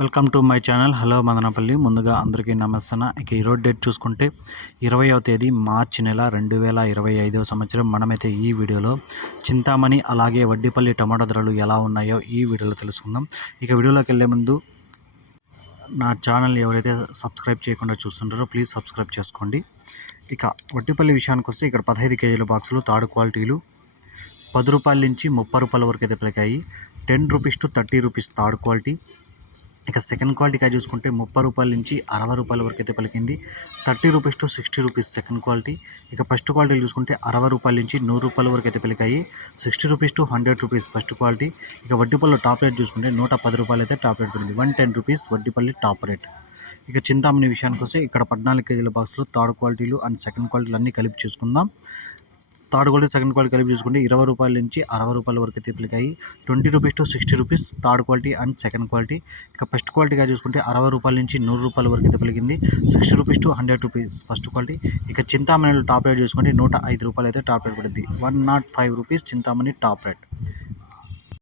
Welcome to my channel. Hello Madanapalle. ముందుగా అందరికీ నమస్తన ఇక ఈరోజు డేట్ చూసుకుంటే ఇరవయవ తేదీ మార్చి నెల రెండు వేల ఇరవై ఐదవ సంవత్సరం. మనమైతే ఈ వీడియోలో చింతామణి అలాగే వడ్డీపల్లి టమాటో ధరలు ఎలా ఉన్నాయో ఈ వీడియోలో తెలుసుకుందాం. ఇక వీడియోలోకి వెళ్ళే ముందు నా ఛానల్ ఎవరైతే సబ్స్క్రైబ్ చేయకుండా చూస్తుంటారో ప్లీజ్ సబ్స్క్రైబ్ చేసుకోండి. ఇక వడ్డీపల్లి విషయానికి వస్తే ఇక్కడ పదహైదు కేజీల బాక్సులు తాడు క్వాలిటీలు పది రూపాయల నుంచి ముప్పై రూపాయల వరకు అయితే పలికాయి. Ten rupees to thirty rupees third quality. ఇక సెకండ్ క్వాలిటీగా చూసుకుంటే ముప్పై రూపాయల నుంచి అరవై రూపాయల వరకు అయితే పలికింది. Thirty rupees to sixty rupees second quality. ఇక ఫస్ట్ క్వాలిటీ చూసుకుంటే అరవై రూపాయల నుంచి నూరు రూపాయల వరకు అయితే పలికాయి. Sixty rupees to hundred rupees first quality. ఇక వడ్డీపల్లి టాప్ రేట్ చూసుకుంటే నూట పది రూపాయలు అయితే టాప్ రేట్ పడింది. One ten rupees Vaddipalli top rate. ఇక చింతామణి విషయానికి వస్తే ఇక్కడ పద్నాలుగు కేజీల బాక్స్లో థర్డ్ క్వాలిటీలు అండ్ సెకండ్ క్వాలిటీలు అన్నీ కలిపి చూసుకుందాం. థర్డ్ క్వాలిటీ సెకండ్ క్వాలిటీ కలిపి చూసుకుంటే ఇరవై రూపాయల నుంచి అరవై రూపాయల వరకు అయితే twenty rupees to sixty rupees third quality and second quality. ఇక ఫస్ట్ క్వాలిటీగా చూసుకుంటే అరవై రూపాయల నుంచి నూరు రూపాయల వరకు అయితే పలికింది. Sixty rupees to hundred rupees first quality. ఇక చింతామణిలో టాప్ రేట్ చూసుకుంటే నూట ఐదు రూపాయలు అయితే టాప్ రేట్ పడింది. One nought five rupees Chintamani top rate.